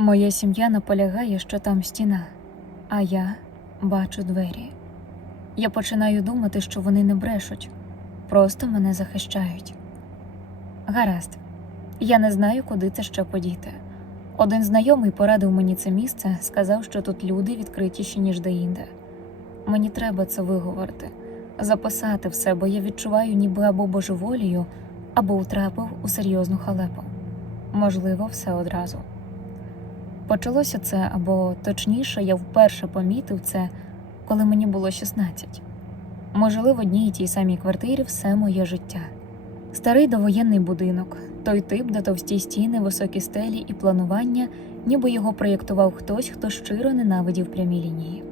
Моя сім'я наполягає, що там стіна, а я бачу двері. Я починаю думати, що вони не брешуть, просто мене захищають. Гаразд, я не знаю, куди це ще подіти. Один знайомий порадив мені це місце, сказав, що тут люди відкритіші, ніж деінде. Мені треба це виговорити, записати все, бо я відчуваю, ніби або божеволію, або втрапив у серйозну халепу. Можливо, все одразу. Почалося це, або точніше, я вперше помітив це, коли мені було 16. Ми жили в одній і тій самій квартирі все моє життя. Старий довоєнний будинок, той тип, де товсті стіни, високі стелі і планування, ніби його проєктував хтось, хто щиро ненавидів прямі лінії.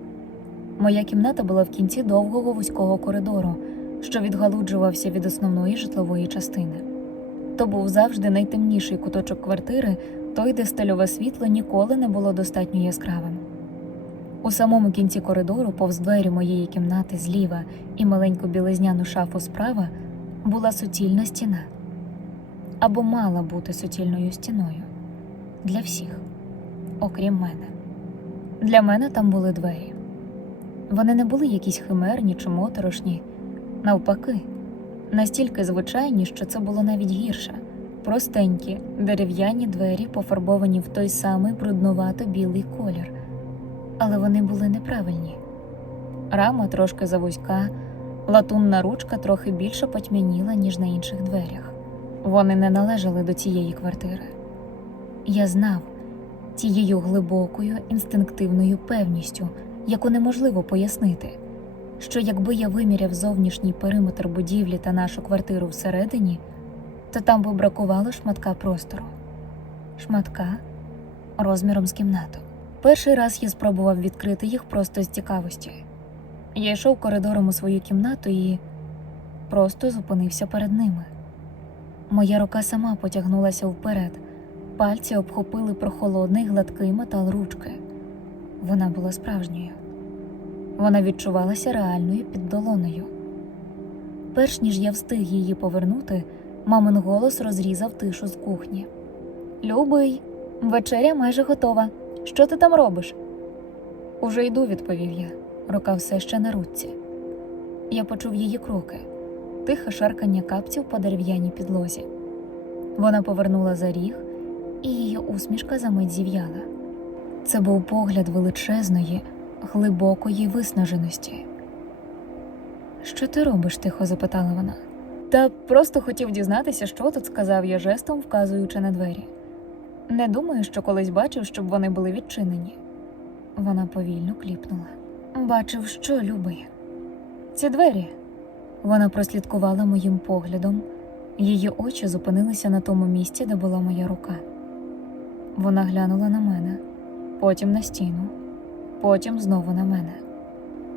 Моя кімната була в кінці довгого вузького коридору, що відгалуджувався від основної житлової частини. То був завжди найтемніший куточок квартири, той, де стильове світло ніколи не було достатньо яскравим. У самому кінці коридору, повз двері моєї кімнати зліва і маленьку білизняну шафу справа, була суцільна стіна або мала бути суцільною стіною для всіх, окрім мене. Для мене там були двері. Вони не були якісь химерні чи моторошні, навпаки, настільки звичайні, що це було навіть гірше. Простенькі дерев'яні двері, пофарбовані в той самий бруднувато білий колір, але вони були неправильні. Рама трошки завузька, латунна ручка трохи більше потьмяніла, ніж на інших дверях. Вони не належали до цієї квартири. Я знав тією глибокою інстинктивною певністю, яку неможливо пояснити, що якби я виміряв зовнішній периметр будівлі та нашу квартиру всередині, то там би бракувало шматка простору, шматка розміром з кімнату. Перший раз я спробував відкрити їх просто з цікавості. Я йшов коридором у свою кімнату і просто зупинився перед ними. Моя рука сама потягнулася вперед, пальці обхопили прохолодний гладкий метал ручки. Вона була справжньою. Вона відчувалася реальною під долонею. Перш ніж я встиг її повернути, мамин голос розрізав тишу з кухні. Любий, вечеря майже готова. Що ти там робиш? Уже йду, відповів я. Рука все ще на руці. Я почув її кроки, тихе шаркання капців по дерев'яній підлозі. Вона повернула за ріг, і її усмішка за мить зів'яла. Це був погляд величезної, глибокої виснаженості. Що ти робиш? тихо запитала вона. Та просто хотів дізнатися, що тут сказав я жестом, вказуючи на двері. Не думаю, що колись бачив, щоб вони були відчинені. Вона повільно кліпнула. Бачив, що любий. Ці двері. Вона прослідкувала моїм поглядом, її очі зупинилися на тому місці, де була моя рука. Вона глянула на мене, потім на стіну, потім знову на мене.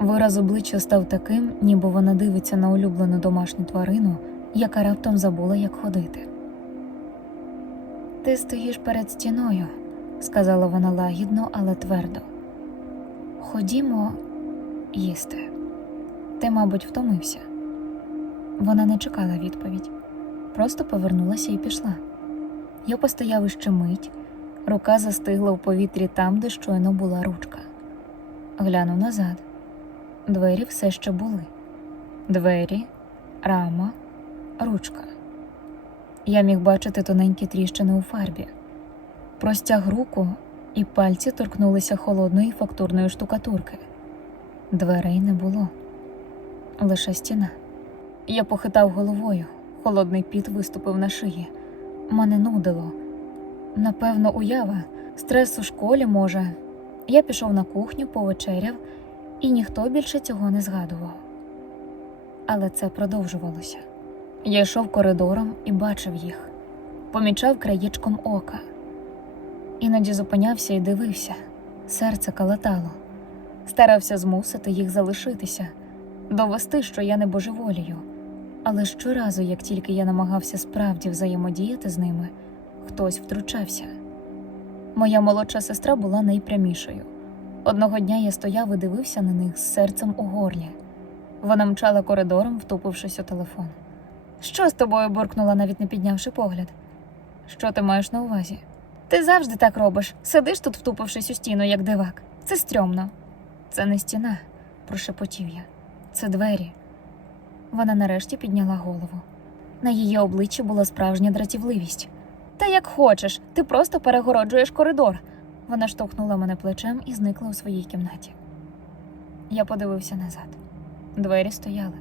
Вираз обличчя став таким, ніби вона дивиться на улюблену домашню тварину, яка раптом забула, як ходити. Ти стоїш перед стіною, сказала вона лагідно, але твердо. Ходімо їсти. Ти, мабуть, втомився. Вона не чекала відповідь, просто повернулася і пішла. Я постояв іще мить, рука застигла в повітрі там, де щойно була ручка. Глянув назад. Двері все ще були. Двері, рама, ручка. Я міг бачити тоненькі тріщини у фарбі. Простяг руку, і пальці торкнулися холодної фактурної штукатурки. Дверей не було, лише стіна. Я похитав головою, холодний піт виступив на шиї. Мене нудило. Напевно, уява, стрес у школі може. Я пішов на кухню, повечеряв, і ніхто більше цього не згадував. Але це продовжувалося. Я йшов коридором і бачив їх, помічав краєчком ока. Іноді зупинявся і дивився, серце калатало, старався змусити їх залишитися, довести, що я не божеволію. Але щоразу, як тільки я намагався справді взаємодіяти з ними, хтось втручався. Моя молодша сестра була найпрямішою. Одного дня я стояв і дивився на них з серцем у горлі. Вона мчала коридором, втупившись у телефон. Що з тобою? буркнула, навіть не піднявши погляд. Що ти маєш на увазі? Ти завжди так робиш. Сидиш тут, втупившись у стіну, як дивак. Це стрьомно. Це не стіна, прошепотів я. Це двері. Вона нарешті підняла голову. На її обличчі була справжня дратівливість. Та як хочеш, ти просто перегороджуєш коридор. Вона штовхнула мене плечем і зникла у своїй кімнаті. Я подивився назад. Двері стояли,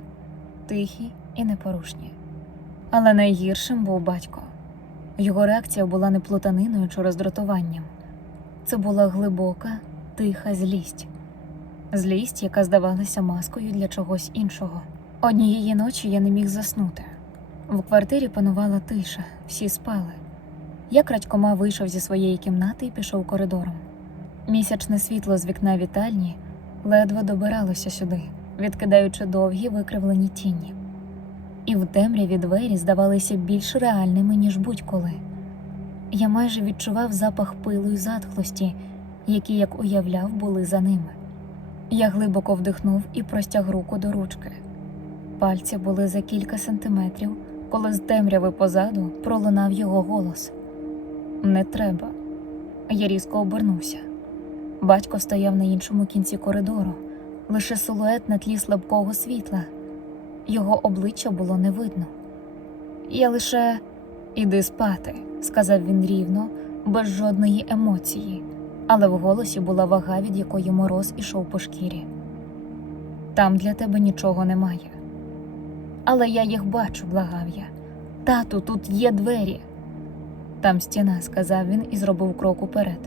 тихі і непорушні. Але найгіршим був батько. Його реакція була не плутаниною чи роздратуванням. Це була глибока, тиха злість. Злість, яка здавалася маскою для чогось іншого. Однієї ночі я не міг заснути. В квартирі панувала тиша, всі спали. Я крадькома вийшов зі своєї кімнати і пішов коридором. Місячне світло з вікна вітальні ледве добиралося сюди, відкидаючи довгі викривлені тіні. І в темряві двері здавалися більш реальними, ніж будь-коли. Я майже відчував запах пилу й затхлості, які, як уявляв, були за ними. Я глибоко вдихнув і простяг руку до ручки. Пальці були за кілька сантиметрів, коли з темряви позаду пролунав його голос. Не треба. Я різко обернувся. Батько стояв на іншому кінці коридору, лише силует на тлі слабкого світла. Його обличчя було не видно. Я лише іди спати, сказав він рівно, без жодної емоції, але в голосі була вага, від якої мороз ішов по шкірі. Там для тебе нічого немає. Але я їх бачу, благав я. Тату, тут є двері. Там стіна, сказав він і зробив крок уперед.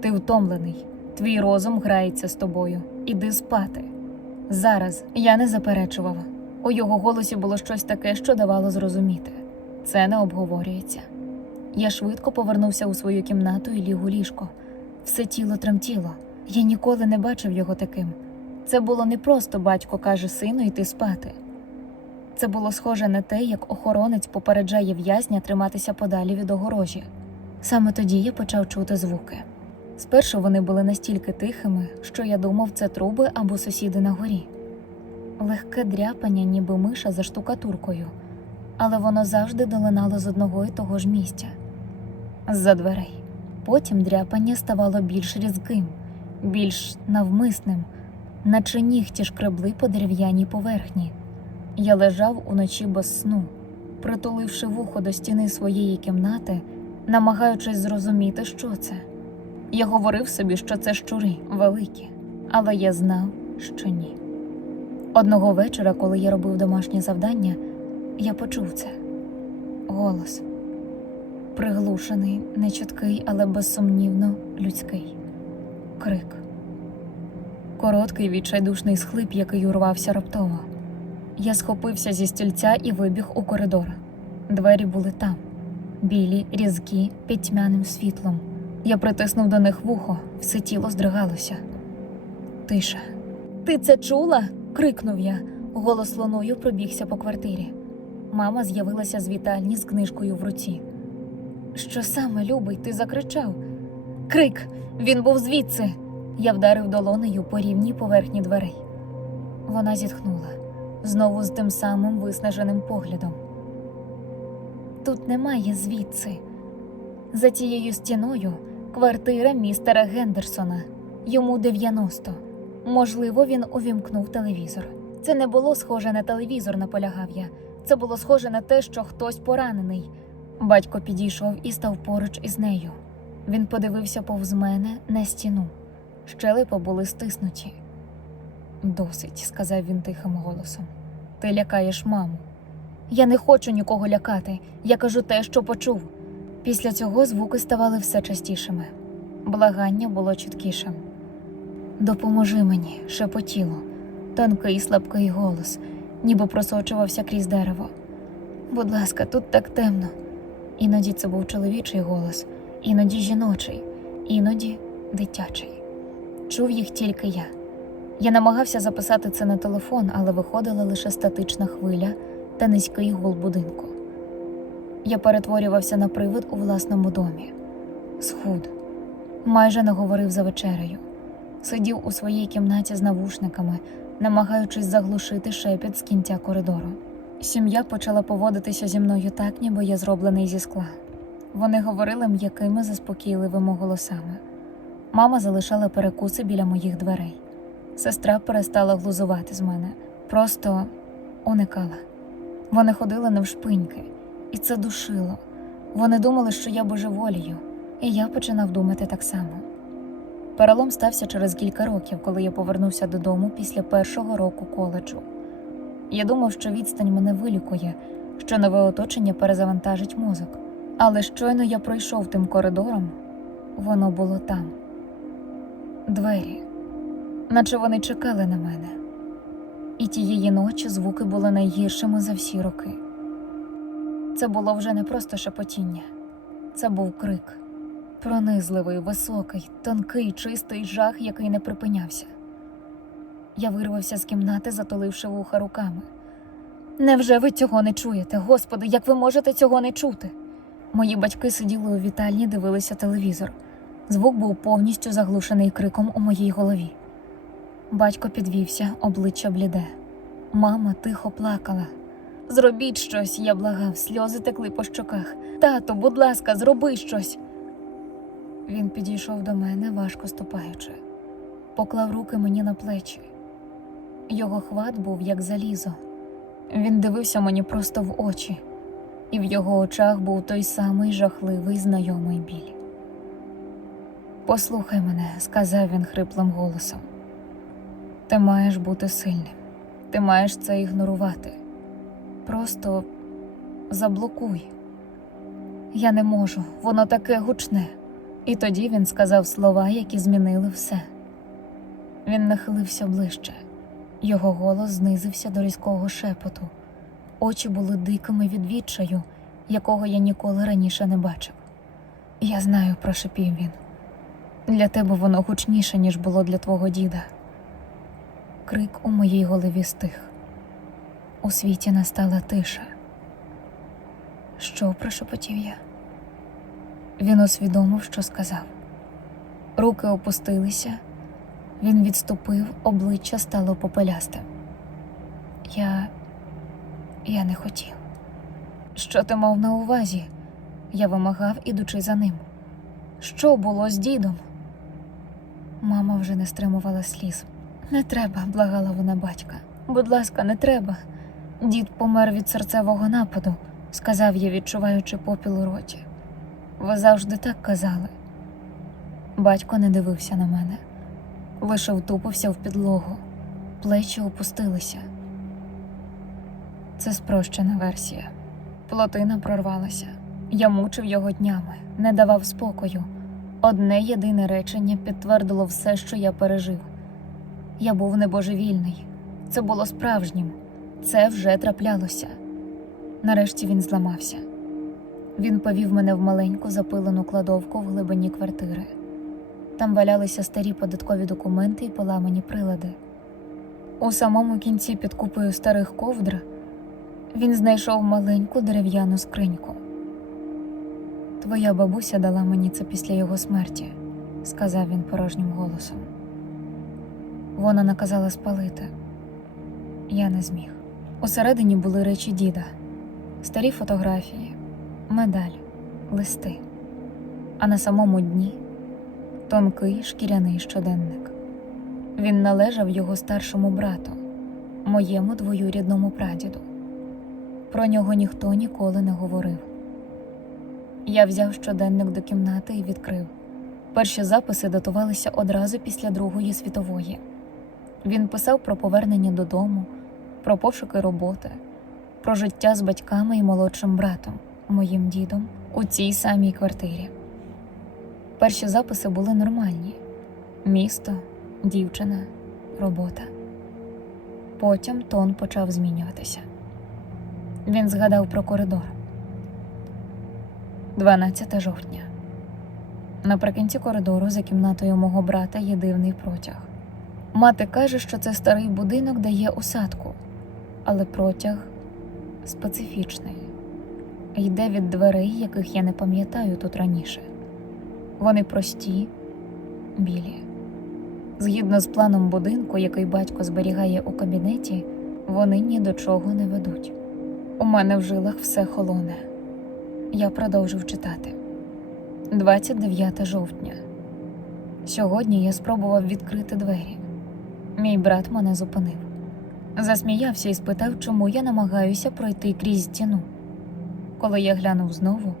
Ти втомлений, твій розум грається з тобою. Іди спати. Зараз я не заперечував. У його голосі було щось таке, що давало зрозуміти. Це не обговорюється. Я швидко повернувся у свою кімнату і ліг у ліжко. Все тіло тремтіло. Я ніколи не бачив його таким. Це було не просто батько каже сину йти спати. Це було схоже на те, як охоронець попереджає в'язня триматися подалі від огорожі. Саме тоді я почав чути звуки. Спершу вони були настільки тихими, що я думав, це труби або сусіди на горі. Легке дряпання, ніби миша за штукатуркою, але воно завжди долинало з одного і того ж місця з-за дверей. Потім дряпання ставало більш різким, більш навмисним, наче нігті шкребли по дерев'яній поверхні. Я лежав уночі без сну, притуливши вухо до стіни своєї кімнати, намагаючись зрозуміти, що це. Я говорив собі, що це щури великі, але я знав, що ні. Одного вечора, коли я робив домашнє завдання, я почув це голос приглушений, нечіткий, але безсумнівно людський крик. Короткий відчайдушний схлип, який урвався раптово. Я схопився зі стільця і вибіг у коридор. Двері були там, білі, різкі, під тьмяним світлом. Я притиснув до них вухо, все тіло здригалося. Тиша. Ти це чула? крикнув я. Голос луною пробігся по квартирі. Мама з'явилася з вітальні з книжкою в руці. Що саме, любий, ти закричав? Крик! Він був звідси. Я вдарив долонею по рівній поверхні дверей. Вона зітхнула знову з тим самим виснаженим поглядом. Тут немає звідси. За тією стіною квартира містера Гендерсона. Йому 90. Можливо, він увімкнув телевізор. Це не було схоже на телевізор, наполягав я. Це було схоже на те, що хтось поранений. Батько підійшов і став поруч із нею. Він подивився повз мене на стіну. Щелепа були стиснуті. Досить, сказав він тихим голосом. Ти лякаєш маму. Я не хочу нікого лякати. Я кажу те, що почув. Після цього звуки ставали все частішими. Благання було чіткішим. Допоможи мені, шепотіло, тонкий слабкий голос, ніби просочувався крізь дерево. Будь ласка, тут так темно. Іноді це був чоловічий голос, іноді жіночий, іноді дитячий. Чув їх тільки я. Я намагався записати це на телефон, але виходила лише статична хвиля та низький гул будинку. Я перетворювався на привид у власному домі. Схуд. Майже не говорив за вечерею. Сидів у своїй кімнаті з навушниками, намагаючись заглушити шепіт з кінця коридору. Сім'я почала поводитися зі мною так, ніби я зроблений зі скла. Вони говорили м'якими, заспокійливими голосами. Мама залишала перекуси біля моїх дверей. Сестра перестала глузувати з мене, просто уникала. Вони ходили навшпиньки, і це душило. Вони думали, що я божеволію, і я починав думати так само. Перелом стався через кілька років, коли я повернувся додому після першого року коледжу. Я думав, що відстань мене вилікує, що нове оточення перезавантажить мозок. Але щойно я пройшов тим коридором, воно було там. Двері, наче вони чекали на мене. І тієї ночі звуки були найгіршими за всі роки. Це було вже не просто шепотіння, це був крик. Пронизливий, високий, тонкий, чистий жах, який не припинявся. Я вирвався з кімнати, затуливши вуха руками. Невже ви цього не чуєте? Господи, як ви можете цього не чути? Мої батьки сиділи у вітальні, дивилися телевізор. Звук був повністю заглушений криком у моїй голові. Батько підвівся, обличчя бліде. Мама тихо плакала. Зробіть щось, я благав, сльози текли по щоках. Тато, будь ласка, зроби щось. Він підійшов до мене, важко ступаючи, поклав руки мені на плечі. Його хват був як залізо. Він дивився мені просто в очі, і в його очах був той самий жахливий знайомий біль. Послухай мене, сказав він хриплим голосом. Ти маєш бути сильним, ти маєш це ігнорувати. Просто заблокуй. Я не можу, воно таке гучне. І тоді він сказав слова, які змінили все. Він нахилився ближче, його голос знизився до різкого шепоту, очі були дикими від відчаю, якого я ніколи раніше не бачив. Я знаю, прошепів він. Для тебе воно гучніше, ніж було для твого діда. Крик у моїй голові стих. У світі настала тиша. Що прошепотів я? Він усвідомив, що сказав. Руки опустилися, він відступив, обличчя стало попелястим. Я. я не хотів. Що ти мав на увазі? Я вимагав, ідучи за ним. Що було з дідом? Мама вже не стримувала сліз. Не треба, благала вона батька. Будь ласка, не треба. Дід помер від серцевого нападу, сказав я, відчуваючи попіл у роті. Ви завжди так казали. Батько не дивився на мене, лише втупився в підлогу, плечі опустилися. Це спрощена версія. Плотина прорвалася. Я мучив його днями, не давав спокою. Одне єдине речення підтвердило все, що я пережив. Я був небожевільний, це було справжнім, це вже траплялося. Нарешті він зламався. Він повів мене в маленьку запилену кладовку в глибині квартири. Там валялися старі податкові документи і поламані прилади. У самому кінці під купою старих ковдр він знайшов маленьку дерев'яну скриньку. Твоя бабуся дала мені це після його смерті, сказав він порожнім голосом. Вона наказала спалити. Я не зміг. Усередині були речі діда, старі фотографії, медаль, листи, а на самому дні тонкий шкіряний щоденник. Він належав його старшому брату, моєму двоюрідному прадіду. Про нього ніхто ніколи не говорив. Я взяв щоденник до кімнати і відкрив. Перші записи датувалися одразу після Другої світової. Він писав про повернення додому, про пошуки роботи, про життя з батьками і молодшим братом, моїм дідом, у цій самій квартирі. Перші записи були нормальні: місто, дівчина, робота. Потім тон почав змінюватися. Він згадав про коридор. 12 жовтня. Наприкінці коридору за кімнатою мого брата є дивний протяг. Мати каже, що це старий будинок, де є усадку, але протяг специфічний. Йде від дверей, яких я не пам'ятаю тут раніше. Вони прості, білі. Згідно з планом будинку, який батько зберігає у кабінеті, вони ні до чого не ведуть. У мене в жилах все холоне. Я продовжив читати. 29 жовтня. Сьогодні я спробував відкрити двері. Мій брат мене зупинив. Засміявся і спитав, чому я намагаюся пройти крізь стіну. Коли я глянув знову,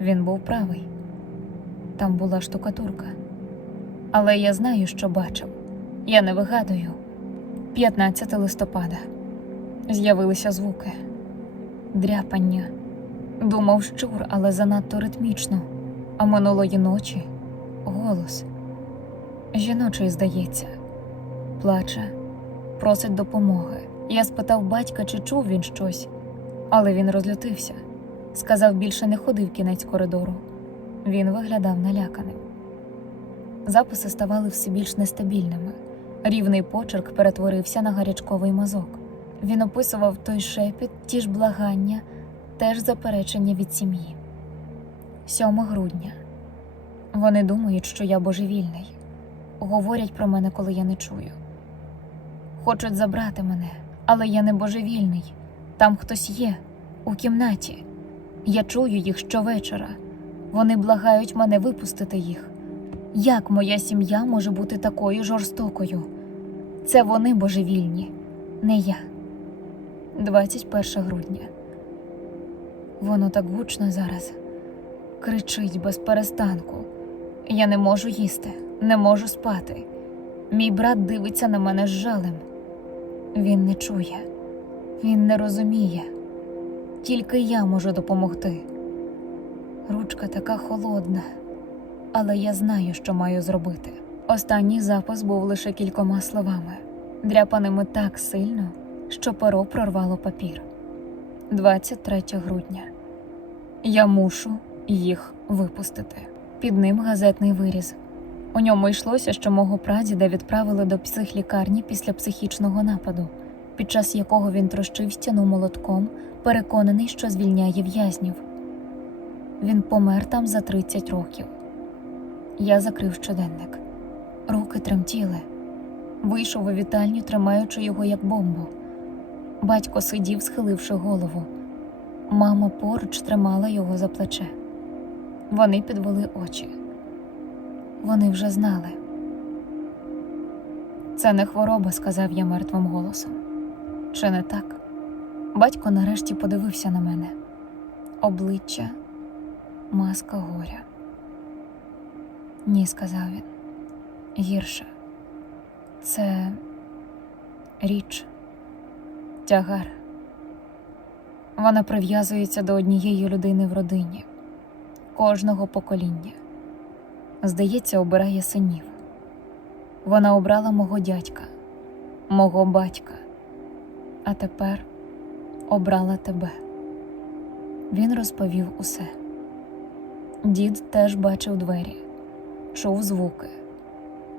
він був правий. Там була штукатурка. Але я знаю, що бачив. Я не вигадую. 15 листопада. З'явилися звуки. Дряпання. Думав щур, але занадто ритмічно. А минулої ночі голос. Жіночий, здається, плаче, просить допомоги. Я спитав батька, чи чув він щось, але він розлютився. Сказав, більше не ходив кінець коридору. Він виглядав наляканим. Записи ставали все більш нестабільними. Рівний почерк перетворився на гарячковий мазок. Він описував той шепіт, ті ж благання, теж заперечення від сім'ї. 7 грудня. Вони думають, що я божевільний. Говорять про мене, коли я не чую. Хочуть забрати мене, але я не божевільний. Там хтось є, у кімнаті. Я чую їх щовечора. Вони благають мене випустити їх. Як моя сім'я може бути такою жорстокою? Це вони божевільні, не я. 21 грудня. Воно так гучно зараз. Кричить без перестанку. Я не можу їсти, не можу спати. Мій брат дивиться на мене з жалем. Він не чує, він не розуміє. Тільки я можу допомогти. Ручка така холодна, але я знаю, що маю зробити. Останній запис був лише кількома словами, дряпаними так сильно, що перо прорвало папір. 23 грудня. Я мушу їх випустити. Під ним газетний виріз. У ньому йшлося, що мого прадіда відправили до психлікарні після психічного нападу, під час якого він трощив стіну молотком, переконаний, що звільняє в'язнів. Він помер там за 30 років. Я закрив щоденник. Руки тремтіли. Вийшов у вітальню, тримаючи його як бомбу. Батько сидів, схиливши голову. Мама поруч тримала його за плече. Вони підвели очі. Вони вже знали. Це не хвороба, сказав я мертвим голосом. Чи не так? Батько нарешті подивився на мене. Обличчя, маска горя. Ні, сказав він. Гірше. Це річ, тягар. Вона прив'язується до однієї людини в родині, кожного покоління. Здається, обирає синів. Вона обрала мого дядька, мого батька, а тепер обрала тебе. Він розповів усе. Дід теж бачив двері, чув звуки.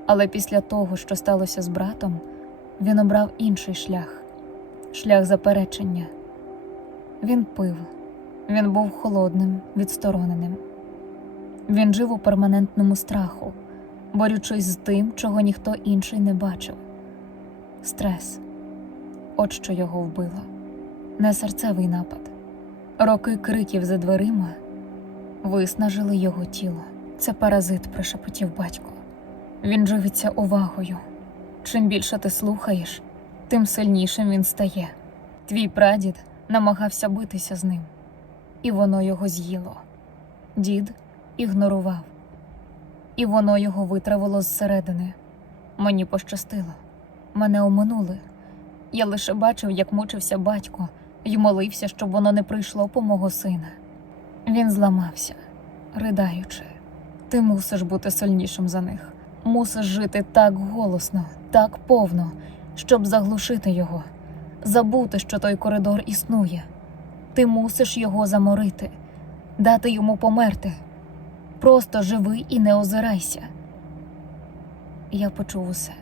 Але після того, що сталося з братом, він обрав інший шлях шлях заперечення. Він пив, він був холодним, відстороненим. Він жив у перманентному страху, борючись з тим, чого ніхто інший не бачив. Стрес от що його вбило, не серцевий напад. Роки криків за дверима виснажили його тіло. Це паразит, прошепотів батько. Він живиться увагою. Чим більше ти слухаєш, тим сильнішим він стає. Твій прадід намагався битися з ним, і воно його з'їло. Дід ігнорував, і воно його витравило зсередини. Мені пощастило, мене оминули. Я лише бачив, як мучився батько, і молився, щоб воно не прийшло по мого сина. Він зламався, ридаючи. Ти мусиш бути сильнішим за них. Мусиш жити так голосно, так повно, щоб заглушити його, забути, що той коридор існує. Ти мусиш його заморити, дати йому померти. Просто живи і не озирайся. Я почув усе.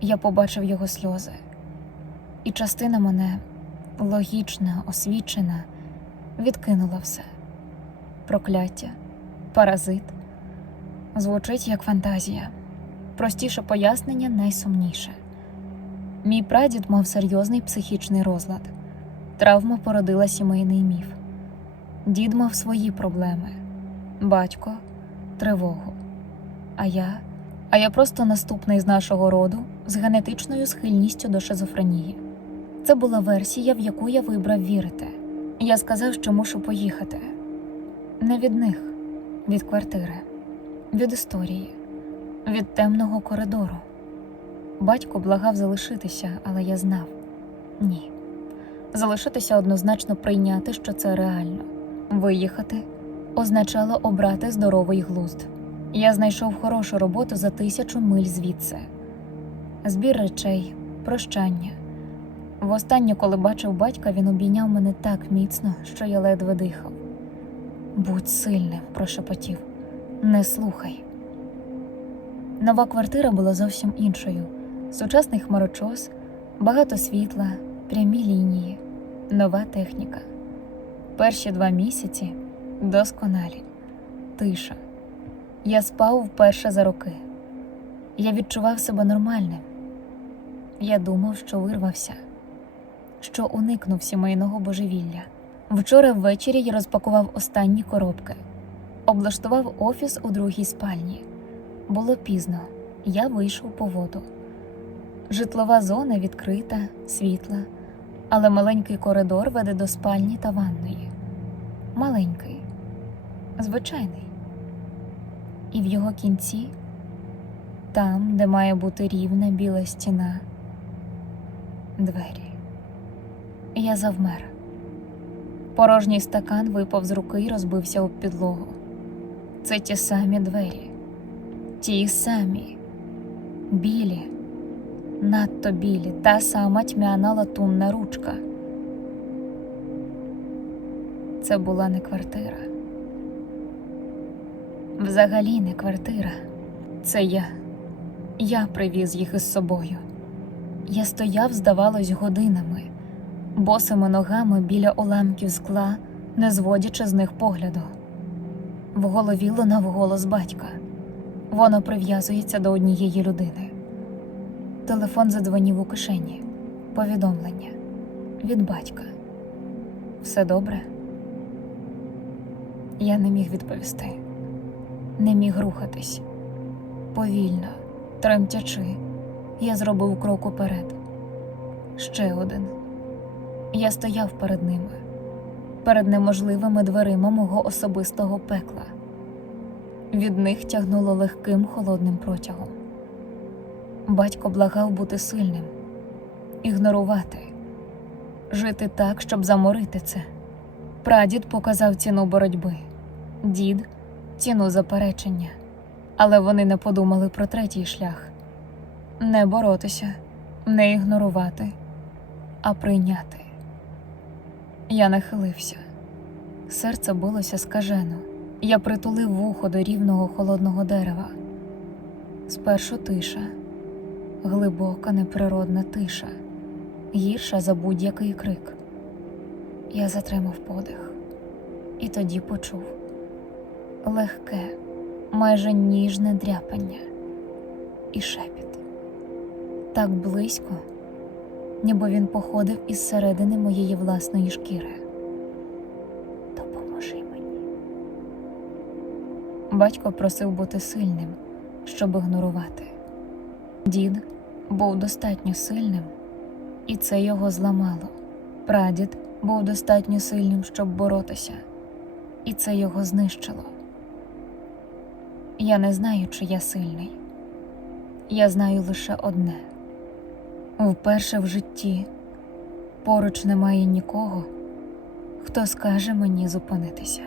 Я побачив його сльози, і частина мене логічна, освічена, відкинула все прокляття, паразит. Звучить як фантазія. Простіше пояснення найсумніше. Мій прадід мав серйозний психічний розлад. Травма породила сімейний міф. Дід мав свої проблеми, батько тривогу. А я, а я просто наступний з нашого роду з генетичною схильністю до шизофренії. Це була версія, в яку я вибрав вірити. Я сказав, що мушу поїхати. Не від них, від квартири, від історії, від темного коридору. Батько благав залишитися, але я знав ні. Залишитися однозначно прийняти, що це реально. Виїхати означало обрати здоровий глузд. Я знайшов хорошу роботу за тисячу миль звідси. Збір речей, прощання. Востаннє, коли бачив батька, він обійняв мене так міцно, що я ледве дихав. Будь сильним, прошепотів, не слухай. Нова квартира була зовсім іншою. Сучасний хмарочос, багато світла, прямі лінії, нова техніка. Перші два місяці досконалі, тиша. Я спав вперше за роки. Я відчував себе нормальним. Я думав, що вирвався, що уникнув сімейного божевілля. Вчора ввечері я розпакував останні коробки, облаштував офіс у другій спальні. Було пізно, я вийшов по воду. Житлова зона відкрита, світла, але маленький коридор веде до спальні та ванної. Маленький, звичайний. І в його кінці, там, де має бути рівна біла стіна, двері. Я завмер. Порожній стакан випав з руки і розбився об підлогу. Це ті самі двері, ті самі, білі, надто білі, та сама тьмяна латунна ручка. Це була не квартира. Взагалі не квартира. Це я. Я привіз їх із собою. Я стояв, здавалось, годинами, босими ногами біля уламків скла, не зводячи з них погляду. В голові лунав голос батька. Воно прив'язується до однієї людини. Телефон задзвонів у кишені. Повідомлення від батька. Все добре? Я не міг відповісти, не міг рухатись. Повільно, тремтячи, я зробив крок уперед. Ще один. Я стояв перед ними, перед неможливими дверима мого особистого пекла. Від них тягнуло легким холодним протягом. Батько благав бути сильним, ігнорувати, жити так, щоб заморити це. Прадід показав ціну боротьби, дід ціну заперечення, але вони не подумали про третій шлях не боротися, не ігнорувати, а прийняти. Я нахилився, серце билося скажено. Я притулив вухо до рівного холодного дерева. Спершу тиша, глибока неприродна тиша, гірша за будь-який крик. Я затримав подих і тоді почув легке, майже ніжне дряпання і шепіт. Так близько, ніби він походив із середини моєї власної шкіри. Допоможи мені. Батько просив бути сильним, щоб ігнорувати. Дід був достатньо сильним, і це його зламало. Прадід був достатньо сильним, щоб боротися, і це його знищило. Я не знаю, чи я сильний. Я знаю лише одне вперше в житті поруч немає нікого, хто скаже мені зупинитися.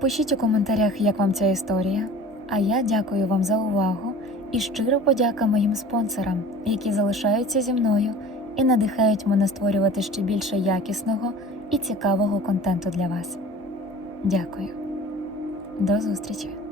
Пишіть у коментарях, як вам ця історія. А я дякую вам за увагу і щиро подяка моїм спонсорам, які залишаються зі мною і надихають мене створювати ще більше якісного і цікавого контенту для вас. Дякую. До зустрічі!